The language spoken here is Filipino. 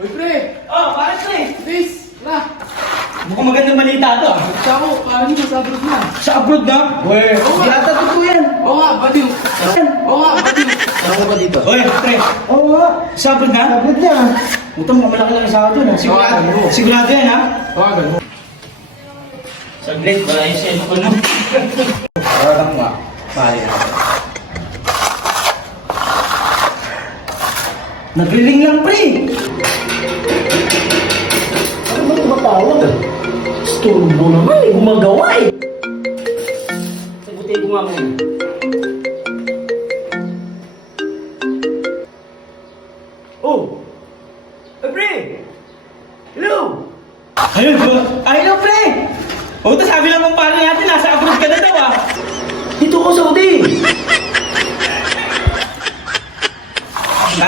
Uy, pre! Oh, pare pre! Please! Na! Mukhang magandang balita to ah. Tsaka ko, parang nyo sa abroad na. Sa abroad na? Uy! Di ata totoo yan. Oo nga, baliw! Oo nga, baliw! Ano ba dito? Oy, pre. Oo nga. Sa abroad na? Sabot niya. Ito, malaki-laki sa akin ha. Tawagan mo. Sigurado yan ha? Tawagan mo. Saglit, wala yung cellphone mo. Tawagan mo nga. Pare na. Nagriring lang pre. Ano ba tumatawag? Sturbo naman eh. Gumagawa eh. Sagutin ko nga muna. Oh! Hey, pre! Hello! Ayun, bro. Hello, pre! Oh, ito sabi lang ng pare natin, nasa abroad ka na daw ah. Dito ko Saudi. Na,